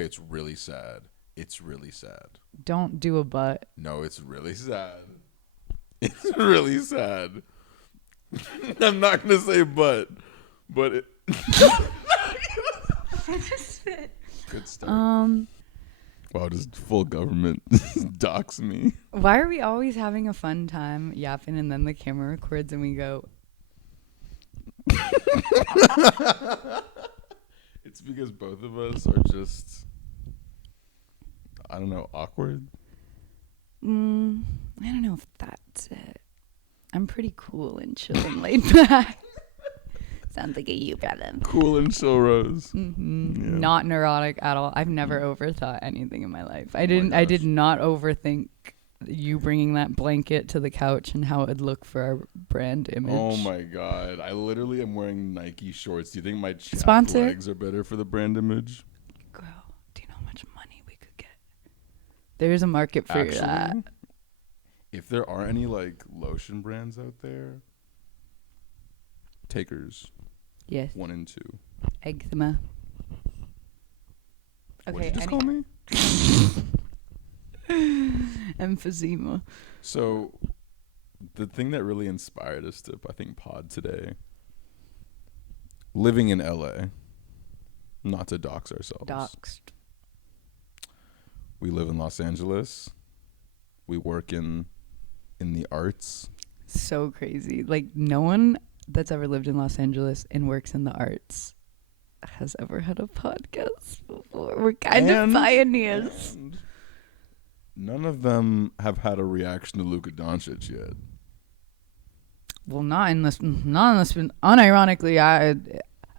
Okay, it's really sad. It's really sad. Don't do a butt. No, it's really sad. It's really sad. I'm not gonna say but it. Good start. Wow, just full government dox me. Why are we always having a fun time yapping and then the camera records and we go, It's because both of us are just, I don't know, awkward. I don't know if that's it. I'm pretty cool and chill and laid back. Sounds like a you problem. Cool and chill, Rose. Mm-hmm. Yeah. Not neurotic at all. I've never overthought anything in my life. I gosh. did not overthink you bringing that blanket to the couch and how it would look for our brand image. Oh my god. I literally am wearing Nike shorts. Do you think my chapped Sponsor? legs are better for the brand image? Girl, do you know how much money we could get? There's a market for that. If there are any like lotion brands out there, takers. Yes. 1 and 2. Eczema. What'd you just call me? Emphysema. So, the thing that really inspired us to, I think, pod today, living in LA, not to dox ourselves. Doxed. We live in Los Angeles. We work in the arts. So crazy. Like, no one that's ever lived in Los Angeles and works in the arts has ever had a podcast before. We're kind of pioneers. And none of them have had a reaction to Luka Doncic yet. Well, not unless unironically,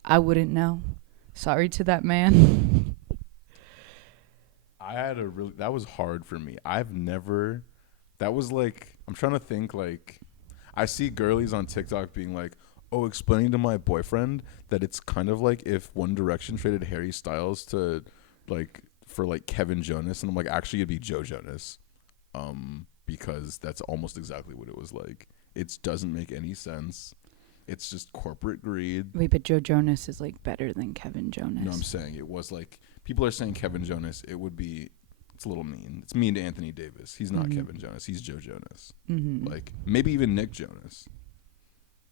I wouldn't know. Sorry to that man. I had that was hard for me. That was like, I'm trying to think, like, I see girlies on TikTok being like, oh, explaining to my boyfriend that it's kind of like if One Direction traded Harry Styles to, like, for, like, Kevin Jonas. And I'm like, actually, it'd be Joe Jonas. Because that's almost exactly what it was like. It doesn't make any sense. It's just corporate greed. Wait, but Joe Jonas is, like, better than Kevin Jonas. No, I'm saying it was like, people are saying Kevin Jonas, it's a little mean. It's mean to Anthony Davis. He's not Kevin Jonas. He's Joe Jonas. Mm-hmm. Like, maybe even Nick Jonas.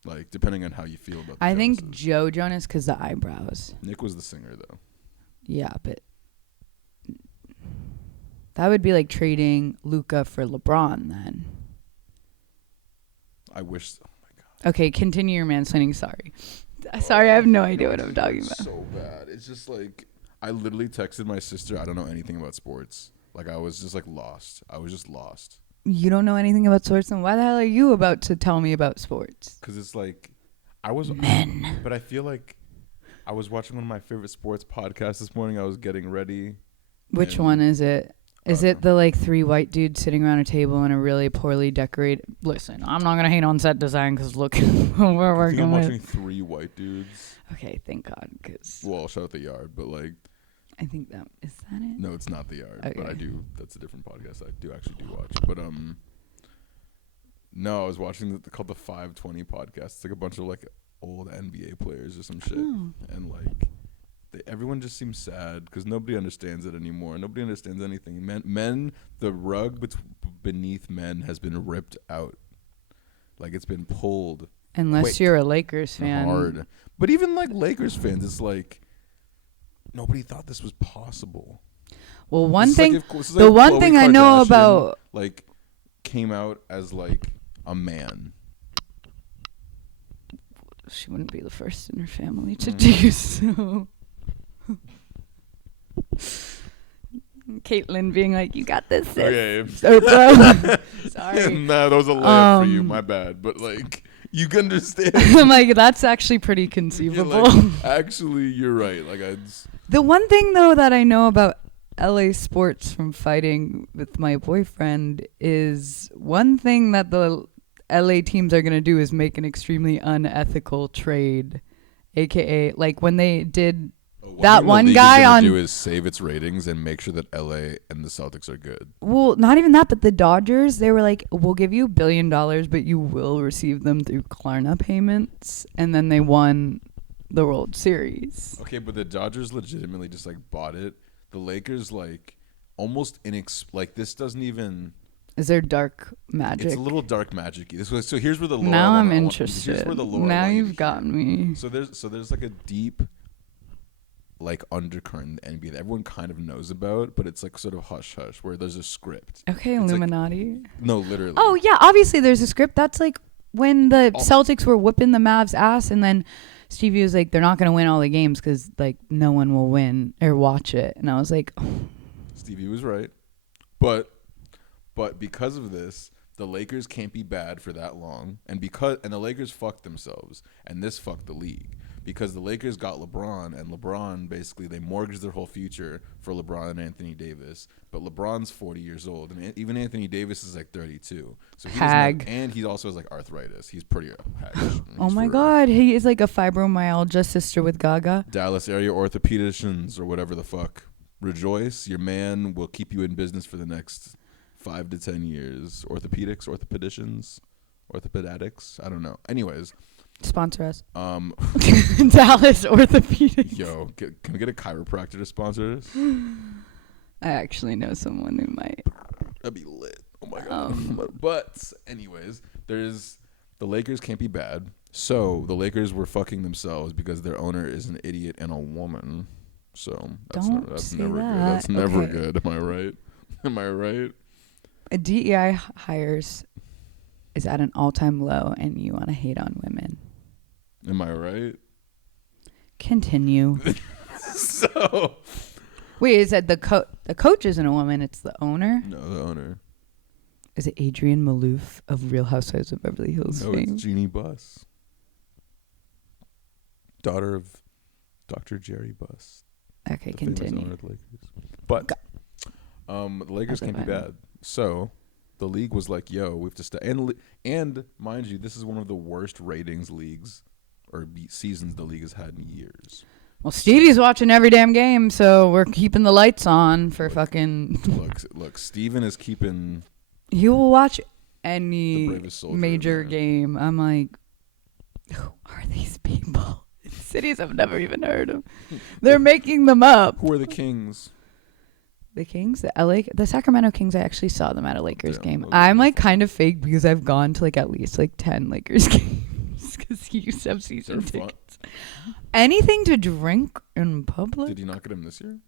Like, depending on how you feel about the I think Jonases. Joe Jonas because the eyebrows. Nick was the singer, though. Yeah, but that would be like trading Luka for LeBron then. I wish. Oh, my God. Okay, continue your mansplaining. Sorry, I have no idea what I'm talking about. So bad. It's just like, I literally texted my sister, I don't know anything about sports. Like, I was just, like, lost. I was just lost. You don't know anything about sports, then why the hell are you about to tell me about sports? Because it's like, I was... Men. But I feel like I was watching one of my favorite sports podcasts this morning. I was getting ready. Which one is it? Is it the, like, 3 white dudes sitting around a table in a really poorly decorated... Listen, I'm not going to hate on set design because look what we're working I'm with. watching 3 white dudes. Okay, thank God, because... Well, shout out The Yard, but, like... I think that... Is that it? No, it's not The Yard, Okay. but I do... That's a different podcast I do actually watch. But, no, I was watching called the 520 podcast. It's like a bunch of, like, old NBA players or some shit. Oh. And, like... everyone just seems sad because nobody understands it anymore. Nobody understands anything. Men, the rug beneath men has been ripped out. Like, it's been pulled. Unless you're a Lakers fan. Hard. But even, like, Lakers fans, it's like, nobody thought this was possible. Well, one thing Khloe I know Kardashian, about... like, came out as, like, a man. She wouldn't be the first in her family to do so. Caitlyn being like, you got this, sis. Okay. Oprah. Sorry. Nah, that was a layup for you. My bad. But, like, you can understand. I'm like, that's actually pretty conceivable. Like, actually, you're right. Like, The one thing, though, that I know about LA sports from fighting with my boyfriend is one thing that the LA teams are going to do is make an extremely unethical trade, aka like when they did that one guy on do is save its ratings and make sure that LA and the Celtics are good. Well, not even that, but the Dodgers, they were like, we'll give you $1 billion, but you will receive them through Klarna payments, and then they won the World Series. Okay, but the Dodgers legitimately just like bought it the Lakers like almost like this doesn't even. Is there dark magic? It's a little dark magic-y. So here's where the lore. Now I'm interested. Here's where the lore. Now you've gotten me. So there's like a deep, like undercurrent in the NBA that everyone kind of knows about, but it's like sort of hush hush where there's a script. Okay, it's Illuminati. Like, no, literally. Oh yeah, obviously there's a script. That's like when the Celtics were whooping the Mavs' ass, and then Stevie was like, "They're not gonna win all the games because like no one will win or watch it." And I was like, oh. Stevie was right, but because of this, the Lakers can't be bad for that long, and the Lakers fucked themselves, and this fucked the league because the Lakers got LeBron, and LeBron basically they mortgaged their whole future for LeBron and Anthony Davis. But LeBron's 40 years old, and even Anthony Davis is like 32. So and he also has like arthritis. He's pretty hag. Oh my God, he is like a fibromyalgia sister with Gaga. Dallas area orthopedicians or whatever the fuck. Rejoice, your man will keep you in business for the next 5 to 10 years. Orthopedicians, orthopedics. I don't know. Anyways, sponsor us. Dallas Orthopedics. Yo, can we get a chiropractor to sponsor us? I actually know someone who might. That'd be lit. Oh my God. But anyways, the Lakers can't be bad. So the Lakers were fucking themselves because their owner is an idiot and a woman. So that's never good. That's never good. Am I right? Am I right? A DEI hires is at an all-time low, and you want to hate on women. Am I right? Continue. So, wait, is that the coach isn't a woman? It's the owner. No, the owner. Is it Adrienne Malouf of Real Housewives of Beverly Hills No, fame? it's Jeannie Buss, daughter of Dr. Jerry Buss. Okay, continue. Owner of the Lakers. But the Lakers can't be bad. So the league was like, "Yo, we have to stay." And mind you, this is one of the worst ratings leagues or seasons the league has had in years. Well, Stevie's watching every damn game, so we're keeping the lights on for fucking. Look, Steven is keeping. He will watch any major game. I'm like, who are these people? Cities I've never even heard of. They're making them up. Who are the Kings? The Kings, the Sacramento Kings. I actually saw them at a Lakers game. I'm like kind of fake because I've gone to like at least like 10 Lakers games because he used to have season tickets. Anything to drink in public? Did you not get him this year?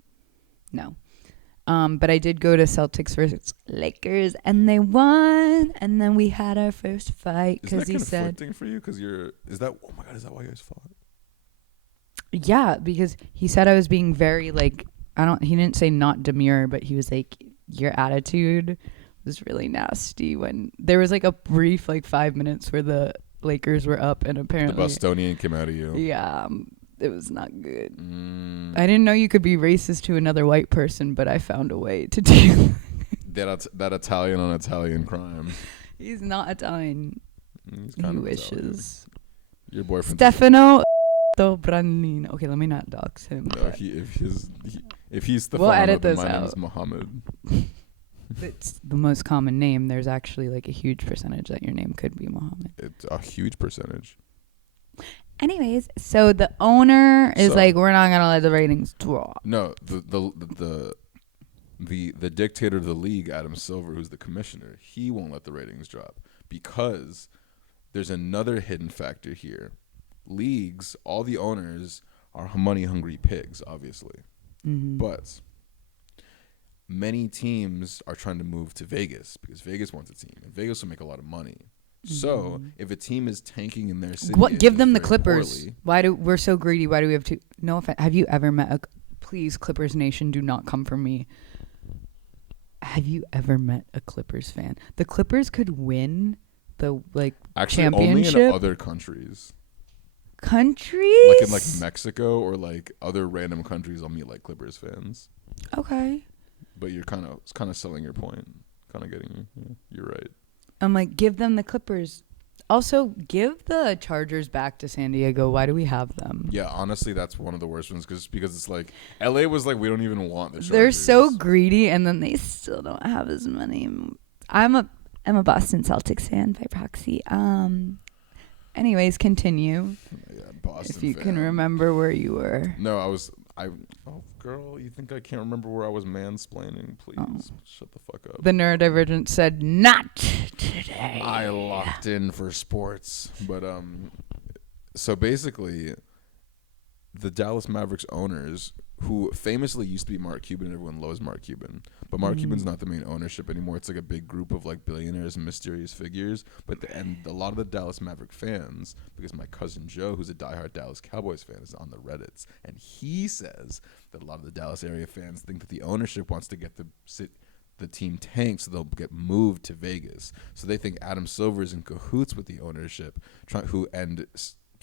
No. But I did go to Celtics versus Lakers, and they won. And then we had our first fight because he said, "Conflicting for you because is that oh my God, is that why you guys fought?" Yeah, because he said I was being very like he didn't say not demure, but he was like, your attitude was really nasty when there was like a brief like 5 minutes where the Lakers were up and apparently the Bostonian came out of you. Yeah, it was not good. I didn't know you could be racist to another white person, but I found a way to do that Italian on Italian crime. He's not Italian. He's kind of wishes. Italian. Your boyfriend Stefano Brandino. Okay, let me not dox him. No, if he's Stefano, we'll edit this my name out. is Muhammad. It's the most common name. There's actually like a huge percentage that your name could be Muhammad. It's a huge percentage. Anyways, so the owner is like, we're not gonna let the ratings drop. No, the dictator of the league, Adam Silver, who's the commissioner, he won't let the ratings drop because there's another hidden factor here. Leagues, all the owners are money-hungry pigs, obviously, but many teams are trying to move to Vegas because Vegas wants a team, and Vegas will make a lot of money. So if a team is tanking in their city, give them the Clippers. We're so greedy? Why do we have to? No offense. Have you ever met please, Clippers Nation, do not come for me. Have you ever met a Clippers fan? The Clippers could win the championship. Only in other countries. Countries? Like in like Mexico or like other random countries, I'll meet like Clippers fans. Okay. But you're kind of selling your point. Kind of getting you. Yeah, you're right. I'm like, give them the Clippers. Also, give the Chargers back to San Diego. Why do we have them? Yeah, honestly, that's one of the worst ones because it's like LA was like, we don't even want the Chargers. They're so greedy, and then they still don't have as many. I'm a Boston Celtics fan by proxy. Anyways, continue. Yeah, Boston. If you can remember where you were. No, Girl, you think I can't remember where I was mansplaining? Please shut the fuck up. The neurodivergent said, "Not today." I locked in for sports, but so basically, the Dallas Mavericks owners, who famously used to be Mark Cuban, and everyone loves Mark Cuban, but Mark Cuban's not the main ownership anymore. It's like a big group of like billionaires and mysterious figures. And a lot of the Dallas Maverick fans, because my cousin Joe, who's a diehard Dallas Cowboys fan, is on the Reddits, and he says that a lot of the Dallas area fans think that the ownership wants to get the team tanked, so they'll get moved to Vegas. So they think Adam Silver is in cahoots with the ownership,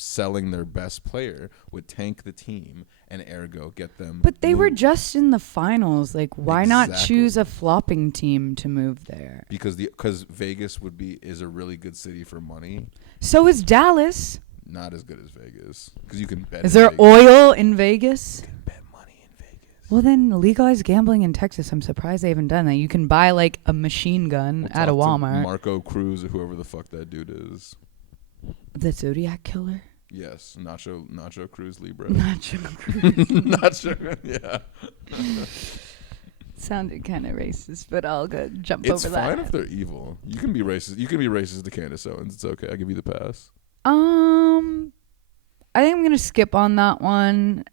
selling their best player would tank the team and ergo get them. But they were moved. just in the finals. Like, why not choose a flopping team to move there? Because Vegas is a really good city for money. So is Dallas. Not as good as Vegas because you can bet. Is there oil in Vegas? You can bet money in Vegas. Well, then legalize gambling in Texas. I'm surprised they haven't done that. You can buy like a machine gun at a Walmart. Marco Cruz or whoever the fuck that dude is. The Zodiac Killer? Yes, Nacho Cruz Libre. Nacho Cruz. Nacho, yeah. Sounded kind of racist, but I'll go jump it's over that. It's fine if they're evil. You can be racist. You can be racist to Candace Owens. It's okay. I give you the pass. I think I'm gonna skip on that one.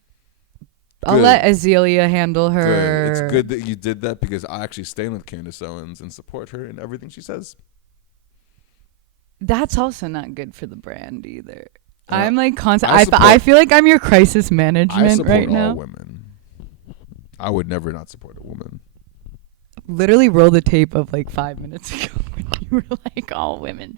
I'll Good. let Azealia handle her. Good. It's good that you did that because I actually stand with Candace Owens and support her in everything she says. That's also not good for the brand either. Yeah. I'm like I feel like I'm your crisis I management support right all now. women. I would never not support a woman. Literally roll the tape of like 5 minutes ago when you were like all women.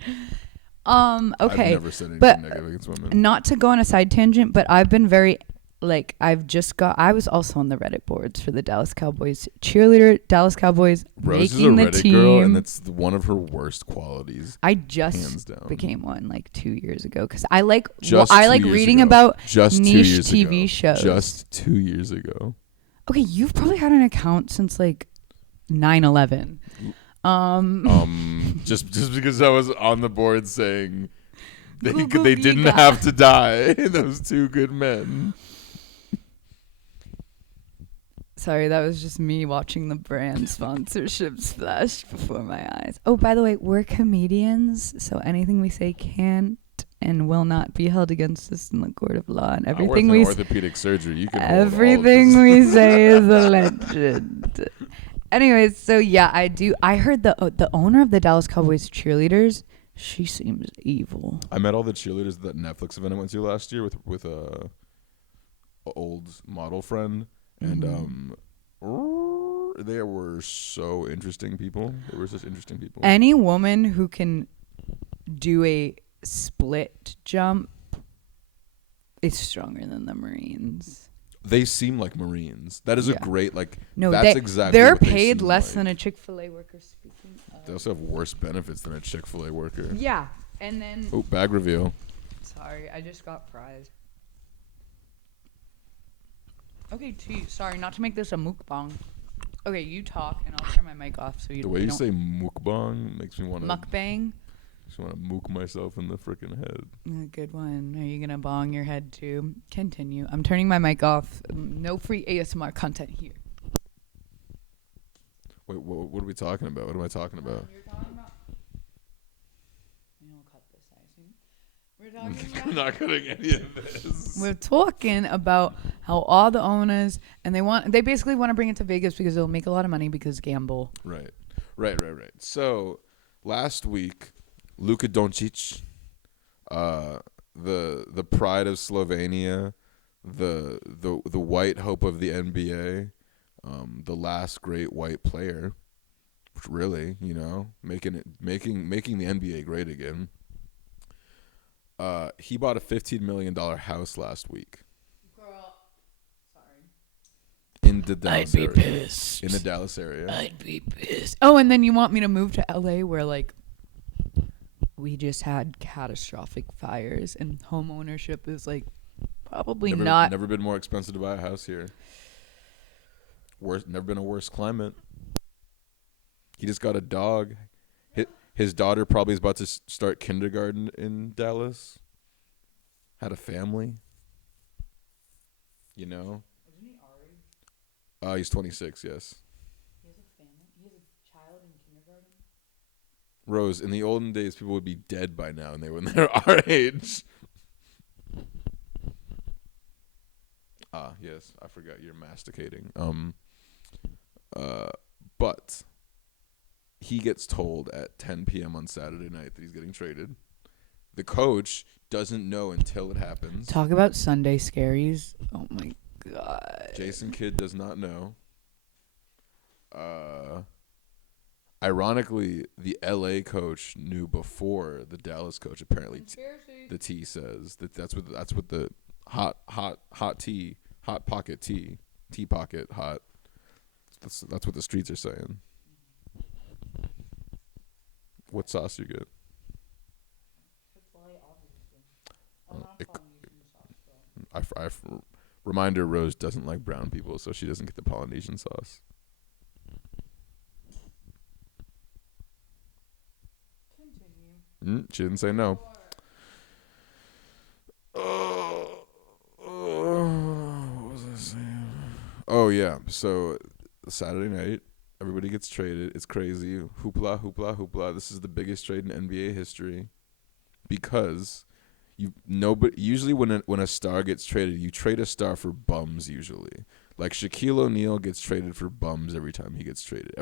Okay. I've never said anything but negative against women. not to go on a side tangent, but I've been very like I was also on the Reddit boards for the Dallas Cowboys cheerleader, Dallas Cowboys Rose making is a the Reddit team. girl, and that's one of her worst qualities. I Hands just down. became one like 2 years ago because I like Just I 2 like years reading ago. about Just 2 niche years TV ago. shows. Just 2 years ago. Okay, you've probably had an account since like 9/11. Just because I was on the board saying they Google didn't Giga. have to die. Those two good men. Sorry, that was just me watching the brand sponsorships flash before my eyes. Oh, by the way, we're comedians, so anything we say can't and will not be held against us in the court of law. And everything I work in orthopedic surgery. You can everything we say is a legend. Anyways, so yeah, I heard the owner of the Dallas Cowboys cheerleaders. She seems evil. I met all the cheerleaders at that Netflix event I went to last year with a old model friend, and they were so interesting people. They were such interesting people. Any woman who can do a split jump is stronger than the Marines. They seem like Marines. That is a great No, that's exactly they're what they paid seem less like. than a Chick-fil-A worker. Speaking of, They also have worse benefits than a Chick-fil-A worker. yeah, and then Oh, bag reveal. sorry, I just got fries. Okay, sorry, not to make this a mukbang. Okay, you talk and I'll turn my mic off so you. The way you don't say mukbang makes me want to. mukbang. Just want to mook myself in the freaking head. Good one. Are you gonna bong your head too? Continue. I'm turning my mic off. No free ASMR content here. Wait, what are we talking about? What am I talking about? You're talking about. You don't cut this, I assume. We're talking I'm about. not cutting any of this. We're talking about how all the owners and they basically want to bring it to Vegas because they'll make a lot of money because gamble. Right. So last week, Luka Doncic, the pride of Slovenia, the white hope of the NBA, the last great white player, really, making the NBA great again. He bought a $15 million house last week. Girl, sorry. In the Dallas area. Pissed. In the Dallas area. I'd be pissed. Oh, and then you want me to move to LA where like we just had catastrophic fires and home ownership is like probably not. Never been more expensive to buy a house here. Never been a worse climate. He just got a dog. His daughter probably is about to start kindergarten in Dallas. Had a family. He's 26. Yes. He has a family. He has a child in kindergarten. Rose, in the olden days, people would be dead by now, and when they're our age. Yes, I forgot you're masticating. But he gets told at 10 p.m. on Saturday night that he's getting traded. The coach doesn't know until it happens. Talk about Sunday scaries. Oh my god. Jason Kidd does not know. Ironically, the LA coach knew before the Dallas coach. Apparently, the T says that's what the hot pocket tea pocket hot. That's what the streets are saying. What sauce you get? Reminder: Rose doesn't like brown people, so she doesn't get the Polynesian sauce. She didn't say no. What was I saying? Oh yeah. So Saturday night, everybody gets traded. It's crazy. Hoopla, hoopla, hoopla. This is the biggest trade in NBA history because usually when a star gets traded, you trade a star for bums usually. Like Shaquille O'Neal gets traded for bums every time he gets traded.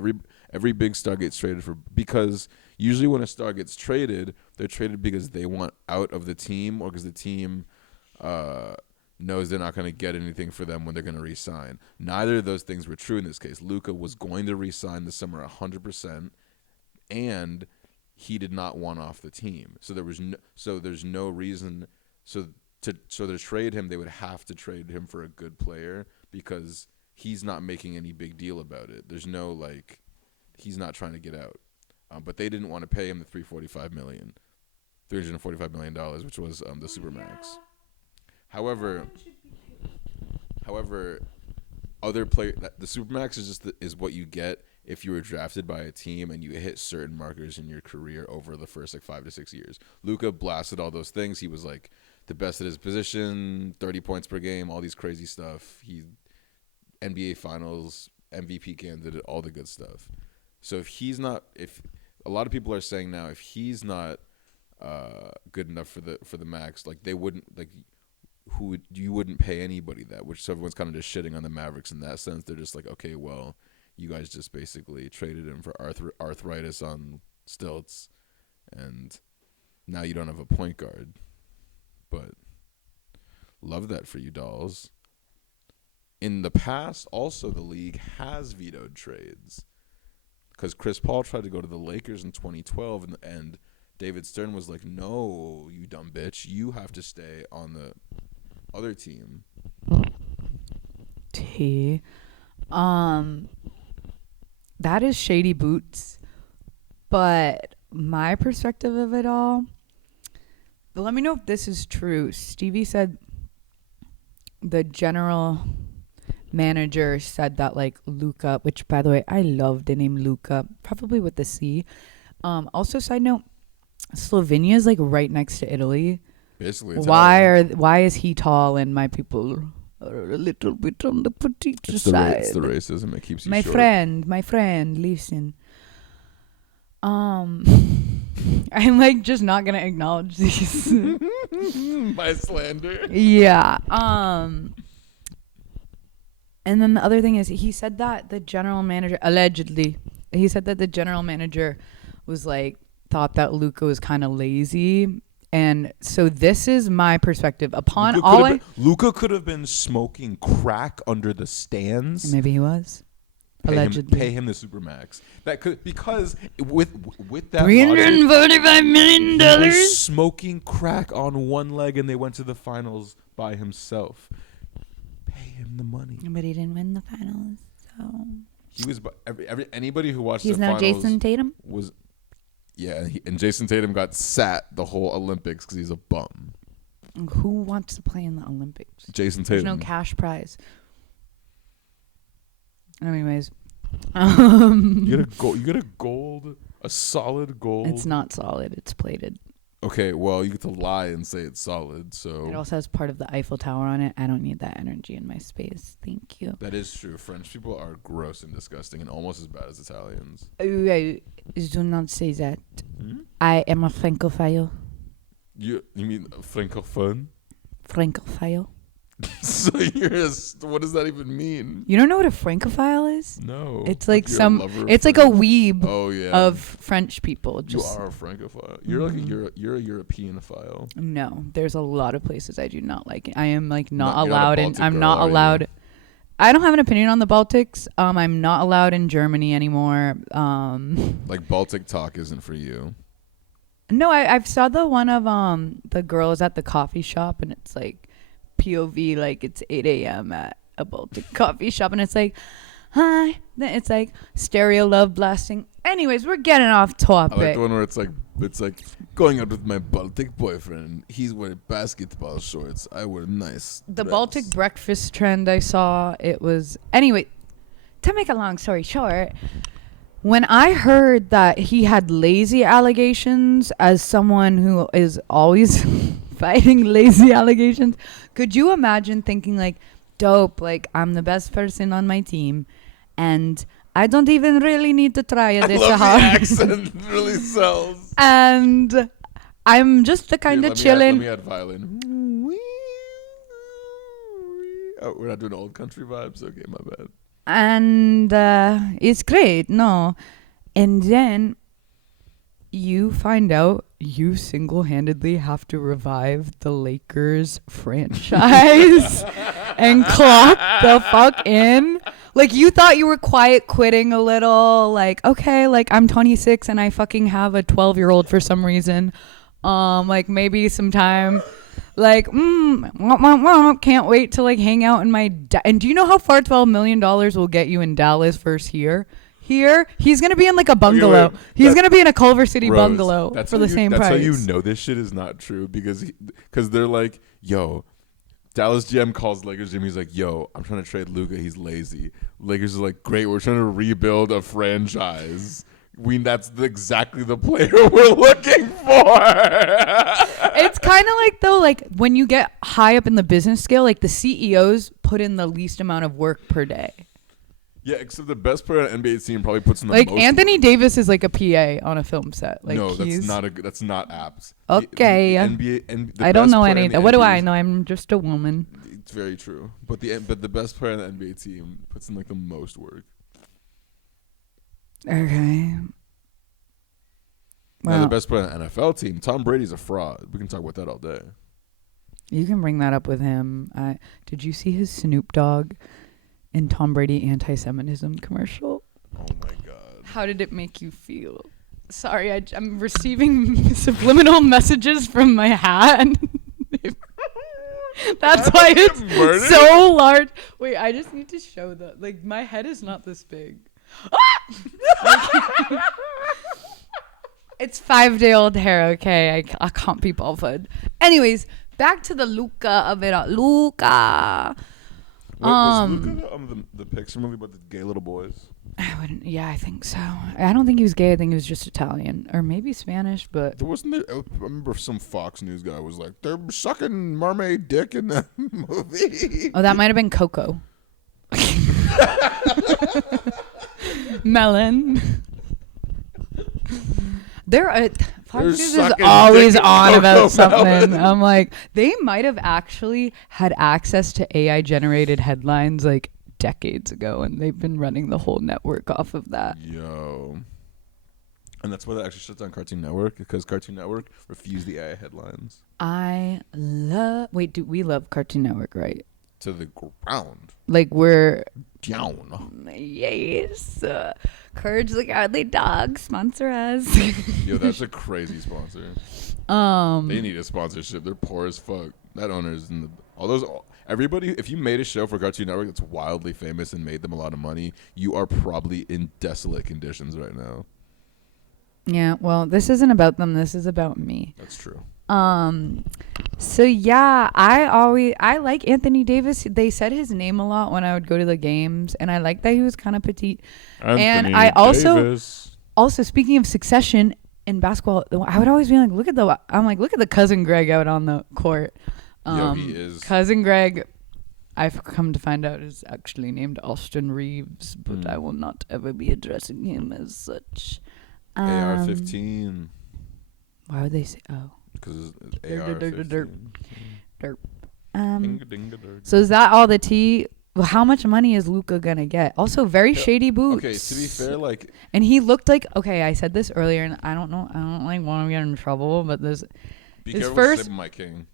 Every big star gets traded because usually when a star gets traded, they're traded because they want out of the team or because the team knows they're not going to get anything for them when they're going to re-sign. Neither of those things were true in this case. Luka was going to re-sign this summer 100%, and he did not want off the team. So there's no reason. So to trade him, they would have to trade him for a good player because he's not making any big deal about it. There's no he's not trying to get out. But they didn't want to pay him the $345 million, which was the Supermax. However, other the Supermax is what you get if you were drafted by a team and you hit certain markers in your career over the first 5 to 6 years. Luka blasted all those things. He was the best at his position, 30 points per game, all these crazy stuff. He NBA Finals MVP candidate, all the good stuff. So if a lot of people are saying now if he's not good enough for the max, they wouldn't you wouldn't pay anybody that, which everyone's kind of just shitting on the Mavericks in that sense. They're just okay, well, you guys just basically traded him for arthritis on stilts, and now you don't have a point guard. But love that for you, dolls. In the past, also, the league has vetoed trades because Chris Paul tried to go to the Lakers in 2012, and David Stern was like, no, you dumb bitch. You have to stay on the other team. That is shady boots. But my perspective of it all, but let me know if this is true. Stevie said the general manager said that Luka, which by the way, I love the name Luka, probably with the C. Also, side note, Slovenia is right next to Italy. Basically, why is he tall and my people are a little bit on the petite side? It's the racism. It keeps you my short. My friend, listen. I'm just not gonna acknowledge these. My slander. Yeah. And then the other thing is, he said that the general manager allegedly, he said that the general manager was thought that Luka was kind of lazy. And so this is my perspective. Luka could have been smoking crack under the stands. Maybe he was. Allegedly. Pay him the Supermax. That could, because with that $345 million. he was smoking crack on one leg, and they went to the finals by himself. Pay him the money. But he didn't win the finals, so he was. Anybody who watched he's the now finals Jason Tatum. Was. Yeah, and Jason Tatum got sat the whole Olympics because he's a bum. Who wants to play in the Olympics? Jason Tatum. There's no cash prize. Anyways, you get a solid gold. It's not solid. It's plated. Okay, well, you get to lie and say it's solid, It so also has part of the Eiffel Tower on it. I don't need that energy in my space. Thank you. that is true. French people are gross and disgusting and almost as bad as Italians. Do not say that. Hmm? I am a Francophile. You mean francophone? Francophile. So what does that even mean? You don't know what a Francophile is? No. It's like you're a lover of it's like a French? weeb Oh yeah. of French people. You Just are a francophile. You're Mhm. like you're a European-phile. no. There's a lot of places I do not like it. I am like You're not not a allowed in. Baltic I'm girl, not are you? allowed. I don't have an opinion on the Baltics. I'm not allowed in Germany anymore. Like Baltic talk isn't for you. No, I've saw the one of the girls at the coffee shop, and it's like POV, like it's 8 a.m. at a Baltic coffee shop, and it's like, hi. Then it's like stereo love blasting. Anyways, we're getting off I like topic. the one where it's like going out with my Baltic boyfriend. He's wearing basketball shorts. I wear nice. The dress. Baltic breakfast trend I saw, it was anyway. To make a long story short, when I heard that he had lazy allegations, as someone who is always fighting lazy allegations, could you imagine thinking like, dope, like I'm the best person on my team and I don't even really need to try I this love the hard. accent. It really sells. And I'm just the kind Here, of let chilling. me add violin. Oh, we're not doing old country vibes. Okay, my bad. And it's great, no. And then you find out you single-handedly have to revive the Lakers franchise and clock the fuck in. Like, you thought you were quiet quitting a little. Like, okay, like, I'm 26 and I fucking have a 12-year-old for some reason. Like, maybe sometime. Like, can't wait to, like, hang out in my... and do you know how far $12 million will get you in Dallas first year? Here, he's going to be in, like, a bungalow. He's going to be in a Culver City Rose, bungalow for the same price. That's how you know this shit is not true because they're like, yo, Dallas GM calls Lakers GM. He's like, yo, I'm trying to trade Luka. He's lazy. Lakers is like, great. We're trying to rebuild a franchise. That's exactly the player we're looking for. It's kind of like, though, like when you get high up in the business scale, like the CEOs put in the least amount of work per day. Yeah, except the best player on an NBA team probably puts in the Like most Anthony work. Davis is like a PA on a film set. Like, No, he's, that's not apt. Okay. The I don't best know player in anything. the What do NBA I is- know? I'm just a woman. It's very true. But the best player on the NBA team puts in like the most work. Okay. Now the Well, best player on the NFL team, Tom Brady's a fraud. We can talk about that all day. you can bring that up with him. Did you see his Snoop Dogg and Tom Brady anti-Semitism commercial? Oh my god. How did it make you feel? Sorry, I'm receiving subliminal messages from my hat. That's why it's so large. Wait, I just need to show the, like, my head is not this big. It's 5-day-old hair, okay? I can't be bothered. Anyways, back to the Luka of it all. Luka. Was Luka the Pixar movie about the gay little boys? Yeah, I think so. I don't think he was gay. I think he was just Italian or maybe Spanish, but There wasn't. I remember some Fox News guy was like, "They're sucking mermaid dick in that movie." oh, that might have been Coco. Melon. Fox They're News is sucking always dick in on Coco about something. Melon. I'm like, they might have actually had access to AI generated headlines like decades ago, and they've been running the whole network off of that. Yo. And that's why they actually shut down Cartoon Network, because Cartoon Network refused the AI headlines We love Cartoon Network, right? to the ground. Like, we're Down. yes. Courage the Cowardly Dog, sponsor us. Yo, that's a crazy sponsor. They need a sponsorship. They're poor as fuck. That owner's in everybody. If you made a show for Cartoon Network that's wildly famous and made them a lot of money, you are probably in desolate conditions right now. Yeah, well, this isn't about them. This is about me. That's true. So yeah, I like Anthony Davis. They said his name a lot when I would go to the games, and I like that he was kind of petite. And I also speaking of Succession, in basketball, I would always be like, look at the cousin Greg out on the court. Yo, he is. Cousin Greg, I've come to find out, is actually named Austin Reeves, but I will not ever be addressing him as such. AR-15. Why would they say? Oh, Because AR-15. Derp. So is that all the tea? Well, how much money is Luka gonna get? Also, very shady boots. Okay, to be fair, like, and he looked like, okay, I said this earlier, and I don't know, I don't like want to get in trouble, but this be his careful first, saving my king.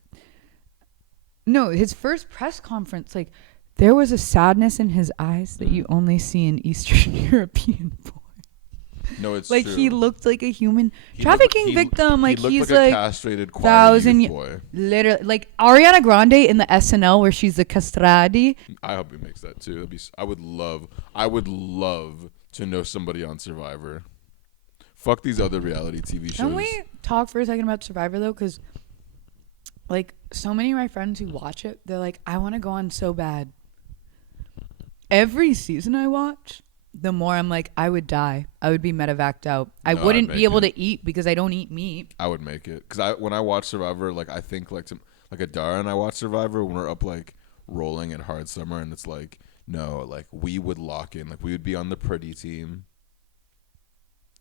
no, his first press conference, like, there was a sadness in his eyes that you only see in Eastern European boys. No, it's like true. he looked like a human trafficking victim. Like he he's looked like like a castrated choir youth boy. Literally, like Ariana Grande in the SNL where she's the castrati. I hope he makes that too. I would love to know somebody on Survivor. Fuck these other reality TV shows. Can we talk for a second about Survivor though? Because like so many of my friends who watch it, they're like, I want to go on so bad. Every season I watch, the more I'm like, I would die. I would be medevaced out. I wouldn't be able to eat because I don't eat meat. I would make it because when I watch Survivor, like I think like Adara and I watch Survivor when we're up like rolling in hard summer, and it's like no, like we would lock in, like we would be on the pretty team.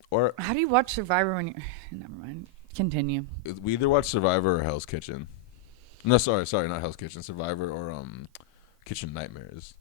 Or how do you watch Survivor when you're? Never mind. Continue. We either watch Survivor or Hell's Kitchen. No, sorry, not Hell's Kitchen. Survivor or Kitchen Nightmares.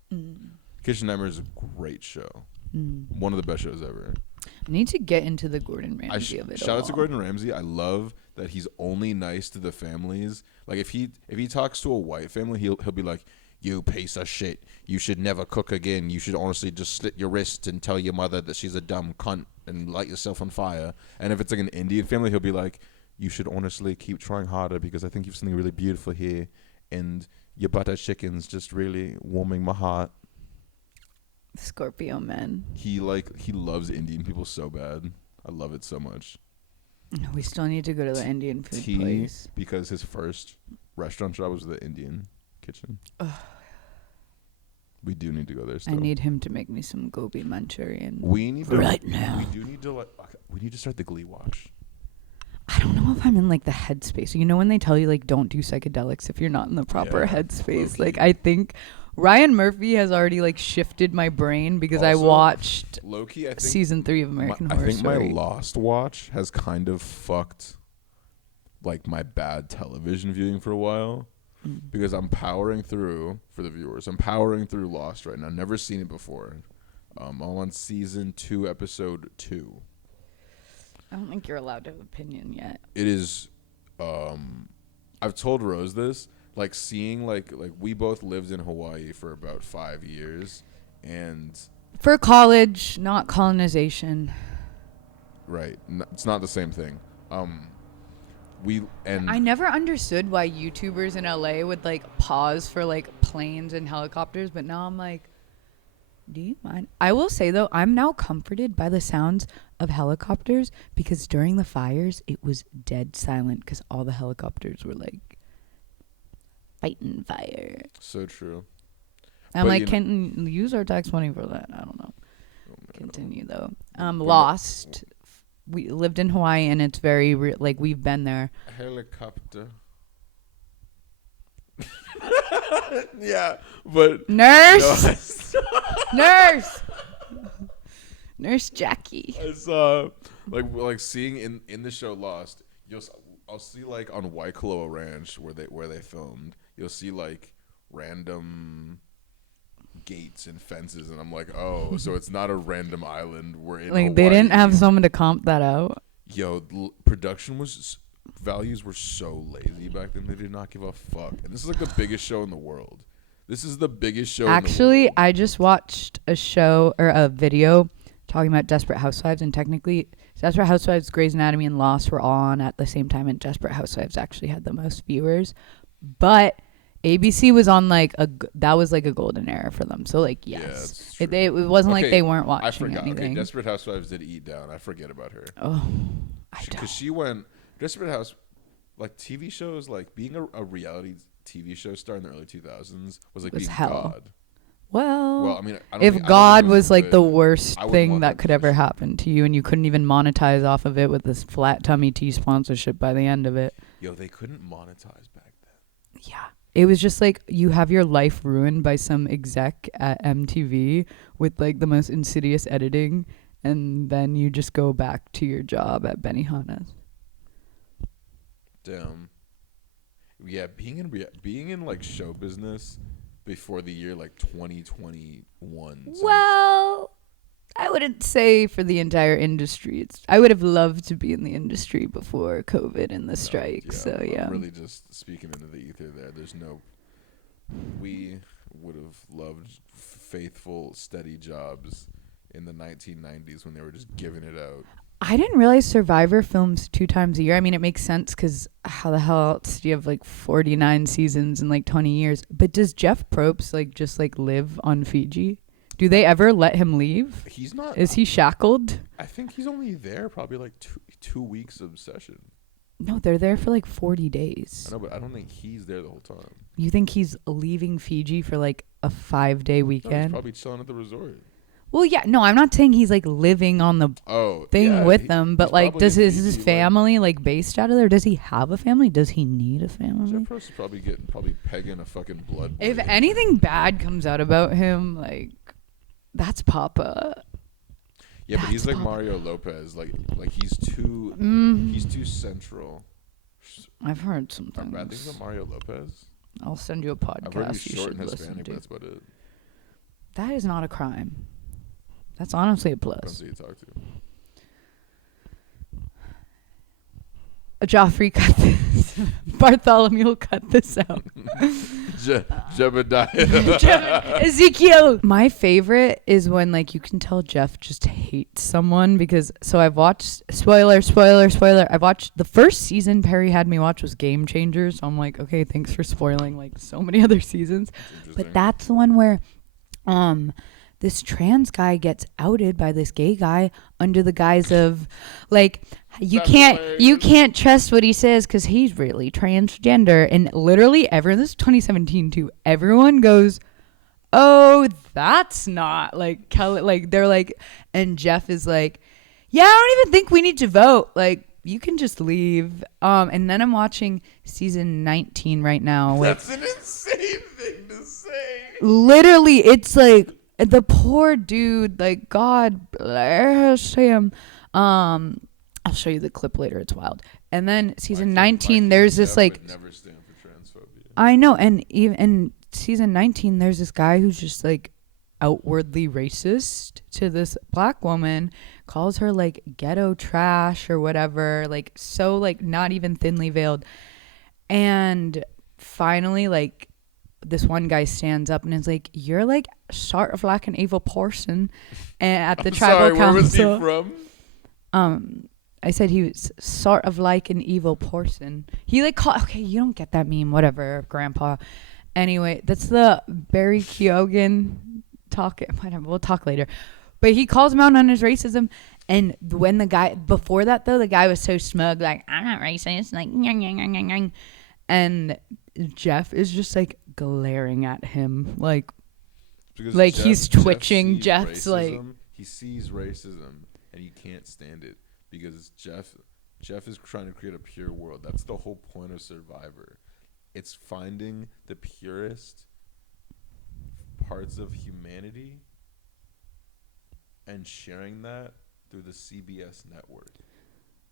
Kitchen Nightmares is a great show. One of the best shows ever. I need to get into the Gordon Ramsay of it. Shout out to Gordon Ramsay. I love that he's only nice to the families. Like if he talks to a white family, he'll be like, "You piece of shit. You should never cook again. You should honestly just slit your wrist and tell your mother that she's a dumb cunt and light yourself on fire." And if it's like an Indian family, he'll be like, "You should honestly keep trying harder because I think you've something really beautiful here, and your butter chicken's just really warming my heart." Scorpio man. He loves Indian people so bad. I love it so much. We still need to go to the Indian food place because his first restaurant job was the Indian kitchen. We do need to go there still. I need him to make me some gobi Manchurian. We need to right now. We do need to we need to start the Glee watch. I don't know if I'm in like the headspace. You know when they tell you like don't do psychedelics if you're not in the proper headspace. Low-key. Like I think Ryan Murphy has already like shifted my brain because also, I watched low-key, I think season 3 of American Horror Story. I think my Lost watch has kind of fucked like my bad television viewing for a while because I'm powering through for the viewers. I'm powering through Lost right now. Never seen it before. I'm on season 2, episode 2. I don't think you're allowed to have opinion yet. It is. I've told Rose this. Like seeing like we both lived in Hawaii for about 5 years, and for college, not colonization. Right, it's not the same thing. I never understood why YouTubers in LA would like pause for like planes and helicopters, but now I'm like, do you mind? I will say though, I'm now comforted by the sounds of helicopters because during the fires it was dead silent because all the helicopters were like fighting fire. So true. I'm like, can use our tax money for that? I don't know. Continue though. Lost. We lived in Hawaii and it's very like we've been there. Helicopter. Yeah, but nurse, nurse Jackie. I saw like seeing in the show Lost. I'll see like on Waikoloa Ranch where they filmed. You'll see like random gates and fences, and I'm like, oh, so it's not a random island. We're in like Hawaii. They didn't have someone to comp that out. Yo, production values were so lazy back then. They did not give a fuck. And this is like the biggest show in the world. This is the biggest show. Actually, in the world. I just watched a show or a video talking about Desperate Housewives, and technically Desperate Housewives, Grey's Anatomy, and Lost were all on at the same time, and Desperate Housewives actually had the most viewers. But ABC was on that was like a golden era for them. So like yes, it wasn't like they weren't watching. I forgot. Anything. Okay, Desperate Housewives did eat down. I forget about her. Oh, I don't. Because she went Desperate House, like TV shows, like being a reality TV show star in the early 2000s was like being hell. God. Well, I Well, mean, if I don't God think it was like good. the worst I wouldn't thing want that could ever position. happen to you and you couldn't even monetize off of it with this flat tummy tea sponsorship by the end of it. Yo, they couldn't monetize back then. Yeah. It was just like you have your life ruined by some exec at MTV with like the most insidious editing, and then you just go back to your job at Benihana's. Damn. Yeah, being in like show business before the year like 2021. Well, I wouldn't say for the entire industry. I would have loved to be in the industry before COVID and the strike. Yeah, So yeah. I'm really just speaking into the ether there. There's no. We would have loved faithful, steady jobs in the 1990s when they were just giving it out. I didn't realize Survivor films 2 times a year. I mean, it makes sense because how the hell else do you have like 49 seasons in like 20 years? But does Jeff Probst like just like live on Fiji? Do they ever let him leave? He's not. Is he shackled? I think he's only there probably like two weeks of session. No, they're there for like 40 days. I know, but I don't think he's there the whole time. You think he's leaving Fiji for like a 5-day No, he's weekend? probably chilling at the resort. Well, yeah, no, I'm not saying he's like living on the thing with them, but like, does his family like based out of there? Does he have a family? Does he need a family? Jeff Probst is probably pegging a fucking blood boy. If anything bad comes out about him, like, that's Papa. Yeah, but he's That's like Papa. Mario Lopez. Like he's too central. I've heard some Bad things. things about Mario Lopez. I'll send you a I've heard podcast he's you short should and listen Hispanic, to. but that's about it. That is not a crime. That's honestly a Depends plus. who you talk to. Joffrey, cut this. Bartholomew, cut this out. Jebediah. Ezekiel. My favorite is when like you can tell Jeff just hates someone because I've watched spoiler. I've watched the first season Perry had me watch was Game Changers. So I'm like, okay, thanks for spoiling like so many other seasons. But that's the one where this trans guy gets outed by this gay guy under the guise of like you can't trust what he says because he's really transgender, and literally everyone, this is 2017 too, everyone goes, oh, that's not like Kelly, like they're like, and Jeff is like, yeah, I don't even think we need to vote, like you can just leave. And then I'm watching season 19 right now. That's an insane thing to say. Literally, it's like the poor dude, like God bless him. I'll show you the clip later. It's wild. And then season 19, there's this like. Never stand for transphobia. I know, and even in season 19, there's this guy who's just like outwardly racist to this black woman, calls her like ghetto trash or whatever, like so like not even thinly veiled. And finally, like this one guy stands up and is like, "You're like sort of like an evil person." And at the tribal council, where was he from? I said he was sort of like an evil person. He like called, okay, you don't get that meme, whatever, Grandpa. Anyway, that's the Barry Keoghan talk. Whatever, we'll talk later. But he calls him out on his racism. And when the guy, before that though, the guy was so smug, like, I'm not racist, like, nyang, nyang, nyang, nyang. And Jeff is just like glaring at him, like he's twitching. Jeff's like, he sees racism and he can't stand it because Jeff is trying to create a pure world. That's the whole point of Survivor. It's finding the purest parts of humanity and sharing that through the CBS network.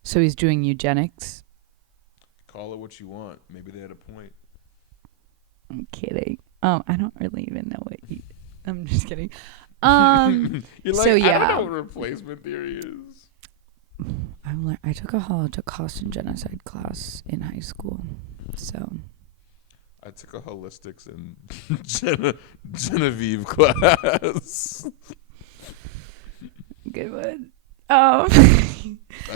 So he's doing eugenics. Call it what you want. Maybe they had a point. I'm kidding. I don't really even know what you. I'm just kidding. You're like, so yeah. I don't know what replacement theory is. I took a Holocaust and genocide class in high school, so. I took a holistics and Genevieve class. Good one. I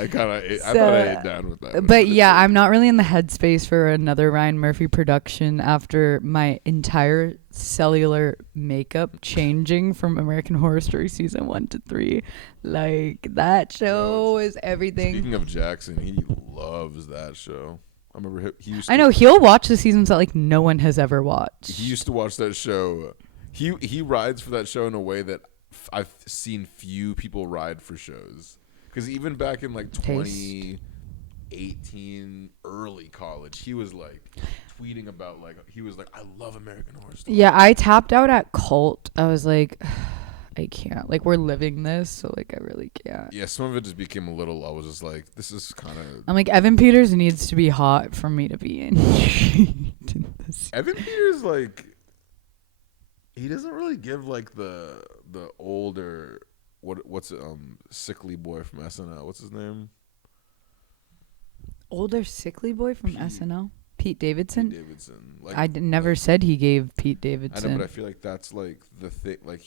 thought I ate down with that. But yeah, I'm not really in the headspace for another Ryan Murphy production after my entire cellular makeup changing from American Horror Story season 1 to 3. Like that show is everything. Speaking of Jackson, he loves that show. I remember he used to, I know he'll watch the seasons that like no one has ever watched. He used to watch that show He rides for that show in a way that I've seen few people ride for shows. Because even back in like 2018, early college, he was like tweeting about like he was like, I love American Horror Story. Yeah, I tapped out at Cult. I was like, I can't. Like, we're living this, so like I really can't. Yeah, some of it just became a little. I was just like, this is kind of. I'm like, Evan Peters needs to be hot for me to be in. Evan Peters, like, he doesn't really give like the older what's it, sickly boy from SNL. What's his name? Older sickly boy from SNL. Pete Davidson. Pete Davidson. Like, I never said he gave Pete Davidson. I know, but I feel like that's like the thing. Like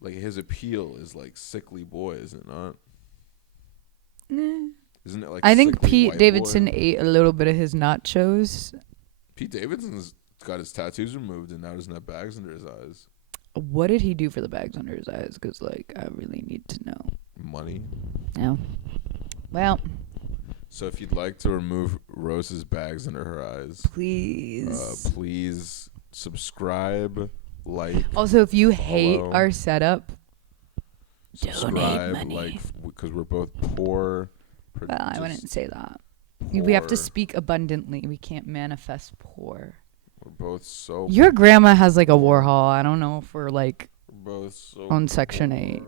like his appeal is like sickly boy, is it not? Nah. Isn't it like? I think sickly Pete white Davidson boy? ate a little bit of his nachos. Pete Davidson's got his tattoos removed and now doesn't have bags under his eyes. What did he do for the bags under his eyes? Because like I really need to know. Money. No. Well. So if you'd like to remove Rose's bags under her eyes, please, please subscribe, like. Also, if you follow, hate our setup, subscribe, donate money. like, because we're both poor. Well, I wouldn't say that. Poor. We have to speak abundantly. We can't manifest poor. We're both so. Your grandma has like a Warhol. I don't know if we're like we're both so on Section 8.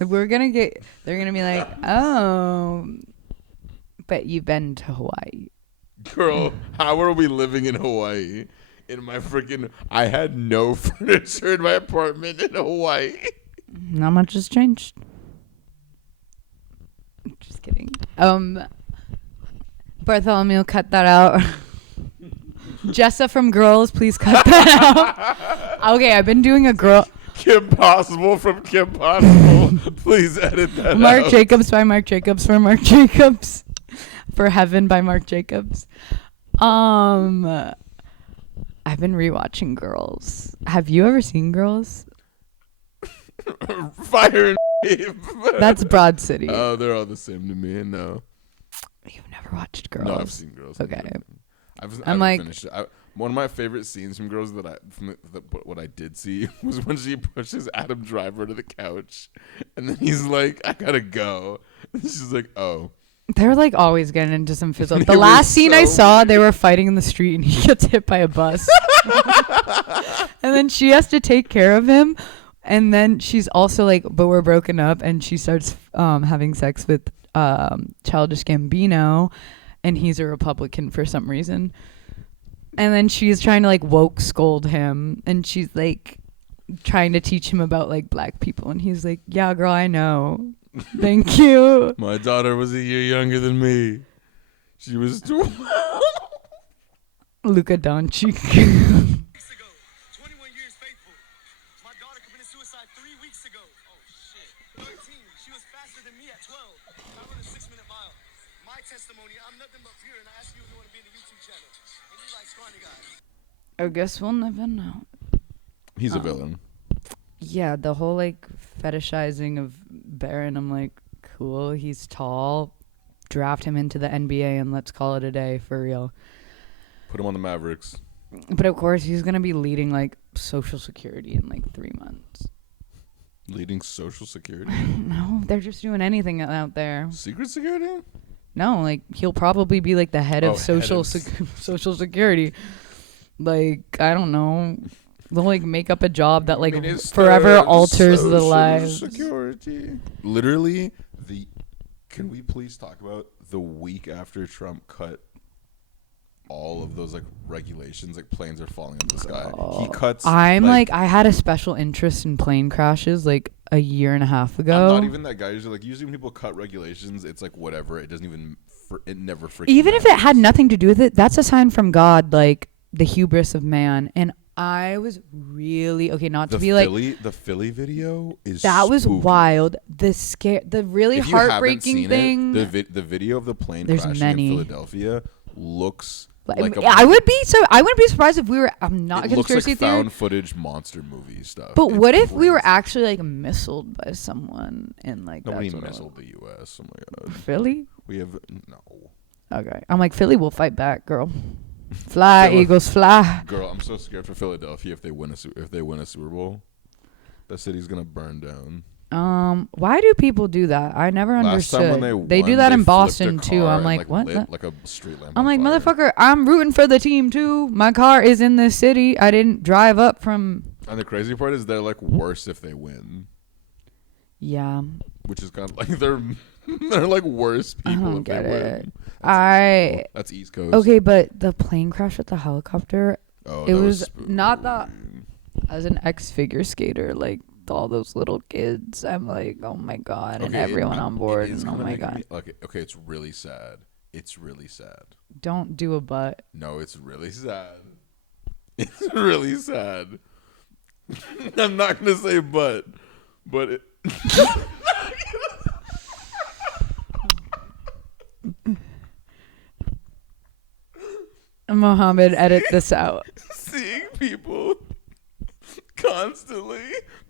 We're gonna get. They're gonna be like, oh, but you've been to Hawaii. Girl, how are we living in Hawaii? In my freaking, I had no furniture in my apartment in Hawaii. Not much has changed. Just kidding. Bartholomew, cut that out. Jessa from Girls, please cut that out. Okay, I've been doing a girl. Kim Possible from Kim Possible. Please edit that Mark out. Jacobs by Mark Jacobs for Mark Jacobs. For Heaven by Mark Jacobs. I've been rewatching Girls. Have you ever seen Girls? Fire and That's Broad City. Oh, they're all the same to me. No. You've never watched Girls? No, I've seen Girls. Okay. I I'm haven't like, finished it. One of my favorite scenes from Girls what I did see was when she pushes Adam Driver to the couch, and then he's like, "I gotta go." And she's like, "Oh." they're like always getting into some fizzle. The last scene I saw, they were fighting in the street, and he gets hit by a bus, and then she has to take care of him. And then she's also like, but we're broken up, and she starts having sex with Childish Gambino, and he's a Republican for some reason. And then she's trying to like woke scold him, and she's like trying to teach him about like black people, and he's like, "Yeah, girl, I know. Thank you." My daughter was a year younger than me. She was 12. Luka Doncic. 21 years faithful. My daughter committed suicide 3 weeks ago. Oh shit. 13. She was faster than me at 12. I run a 6-minute mile. My testimony, I'm nothing but pure, and I ask you if you want to be in the YouTube channel. And you like scrawny guys. I guess we'll never know. He's a villain. Yeah, the whole like fetishizing of Barron, I'm like, cool, he's tall. Draft him into the NBA and let's call it a day for real. Put him on the Mavericks. But of course, he's going to be leading like Social Security in like 3 months. Leading Social Security? No, they're just doing anything out there. Secret Security? No, like he'll probably be like the head of Social Security. Like, I don't know. They'll like make up a job that like forever alters the lives. Security. Literally, can we please talk about the week after Trump cut all of those like regulations, like planes are falling out of the sky. He cuts. I had a special interest in plane crashes like a year and a half ago. I'm not even that guy. Usually when people cut regulations, it's like whatever. It doesn't even. It never freaking. Even if it had nothing to do with it, that's a sign from God, like the hubris of man. And I was really not to be like the Philly video is that was spooky. wild. The really heartbreaking thing. The video of the plane There's crashing many. in Philadelphia looks. Like I wouldn't be surprised if we were. I'm not a conspiracy looks like theory. found footage monster movie stuff. But what if we were crazy. actually like missiled by someone and like Nobody that's what missiled the U.S. Oh my god. Really? We have no. Okay. I'm like, Philly will fight back, girl. Fly, Philly- Eagles, fly. Girl, I'm so scared for Philadelphia if they win a Super Bowl. That city's gonna burn down. Why do people do that? I never Last time understood. when they won, do that in flipped a Boston too. car I'm and, like, what? lit like a street lamp I'm on like, fire. motherfucker, I'm rooting for the team too. My car is in this city. I didn't drive up from. And the crazy part is they're like worse if they win, Yeah, which is kind of like they're like worse I people don't if get they it. win. That's East Coast. Okay, but the plane crash with the helicopter. Oh, It that was spooky. not that. As an ex-figure skater, like all those little kids, I'm like, oh my god, and everyone on board, and oh my god. Okay, it's really sad. It's really sad. Don't do a butt. No, it's really sad. It's really sad. I'm not gonna say but it. Mohammed, edit this out. Seeing people constantly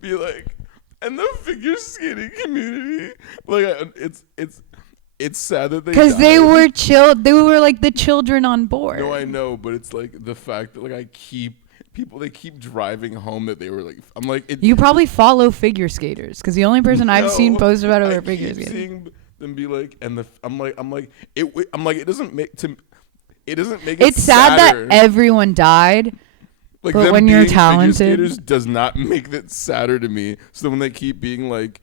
be like, and the figure skating community, like it's sad that Because they died. were they were like the children on board. No, I know, but it's like the fact that like they keep driving home that they were like, I'm like, You probably follow figure skaters because the only person I've seen No, post about it I were figure keep skaters. seeing them be like, and I'm like it doesn't make it It's sad sadder. that everyone died. Like but them when you're being figure talented- skaters does not make that sadder to me. So when they keep being like,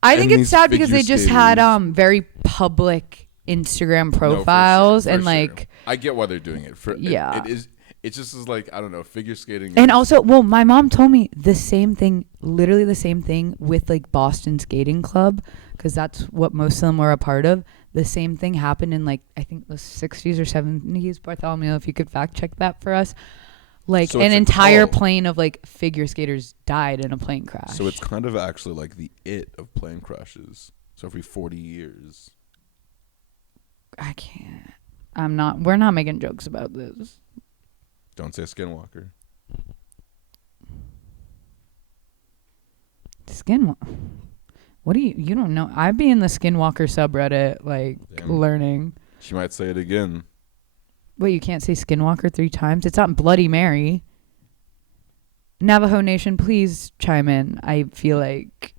I think and it's these sad because they figure just had skaters- very public Instagram No, for profiles sure, and for sure. like I get why they're doing it. Yeah. It just is like, I don't know, figure skating. and is- also my mom told me the same thing, literally the same thing with like Boston Skating Club because that's what most of them were a part of. The same thing happened in like I think the 60s or 70s. Bartholomew, if you could fact check that for us. Like So an it's a entire cult. plane of like figure skaters died in a plane crash. So it's kind of actually like the it of plane crashes. So every 40 years. I can't. We're not making jokes about this. Don't say Skinwalker. What do you don't know? I'd be in the Skinwalker subreddit like Damn. learning. She might say it again. Wait, you can't say Skinwalker 3 times? It's not Bloody Mary. Navajo Nation, please chime in. I feel like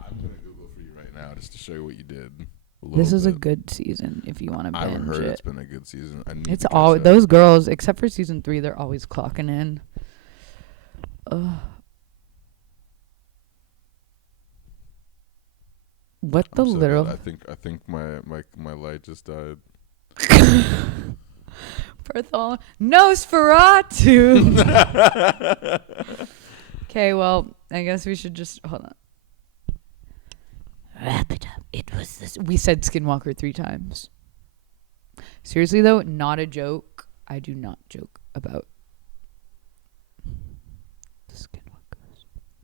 I'm going to Google for you right now just to show you what you did. this is a good season if you want to I've binge heard it. it's been a good season. I need It's to catch all up. those girls, except for season 3, they're always clocking in. Ugh. What the I'm so literal? dead. I think my light just died. Barthol Nosferatu. Okay, well, I guess we should just hold on. Wrap it up. It was this. We said Skinwalker 3 times. Seriously though, not a joke. I do not joke about